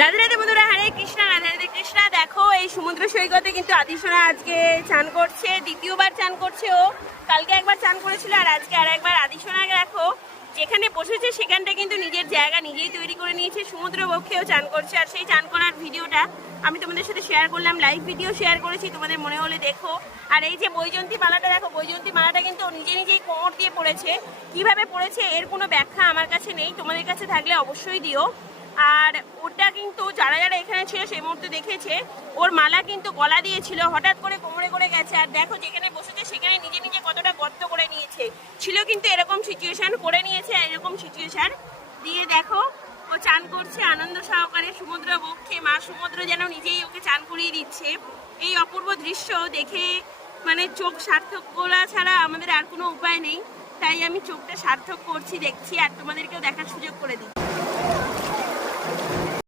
রাধে রাধে বন্ধুরা, হরে কৃষ্ণা, রাধে রাধে কৃষ্ণা। দেখো এই সমুদ্র সৈকতে কিন্তু আদিশোনা আজকে চান করছে, দ্বিতীয়বার চান করছে। ও কালকে একবার চান করেছিল আর আজকে আর একবার। আদিশোনাকে দেখো যেখানে বসেছে সেখানটা কিন্তু নিজের জায়গা নিজেই তৈরি করে নিয়েছে, সমুদ্র বক্ষেও চান করছে। আর সেই চান করার ভিডিওটা আমি তোমাদের সাথে শেয়ার করলাম, লাইভ ভিডিও শেয়ার করেছি, তোমাদের মনে হলে দেখো। আর এই যে বৈজয়ন্তী মালাটা দেখো, বৈজয়ন্তী মালাটা কিন্তু নিজে নিজেই কোমর দিয়ে পড়েছে। কিভাবে পড়েছে এর কোনো ব্যাখ্যা আমার কাছে নেই, তোমাদের কাছে থাকলে অবশ্যই দিও। আর ওটা কিন্তু যারা যারা এখানে ছিল সেই মুহূর্তে দেখেছে, ওর মালা কিন্তু গলা দিয়েছিল, হঠাৎ করে কোমরে করে গেছে। আর দেখো যেখানে বসেছে সেখানে নিজে নিজে কতটা গর্ত করে নিয়েছে। ছিল কিন্তু এরকম সিচুয়েশন করে নিয়েছে, এরকম সিচুয়েশন দিয়ে দেখো ও চান করছে আনন্দ সহকারে সমুদ্র বক্ষে। মা সমুদ্র যেন নিজেই ওকে চান করিয়ে দিচ্ছে। এই অপূর্ব দৃশ্য দেখে মানে চোখ সার্থক করা ছাড়া আমাদের আর কোনো উপায় নেই। তাই আমি চোখটা সার্থক করছি, দেখছি, আর তোমাদেরকেও দেখার সুযোগ করে দিচ্ছি।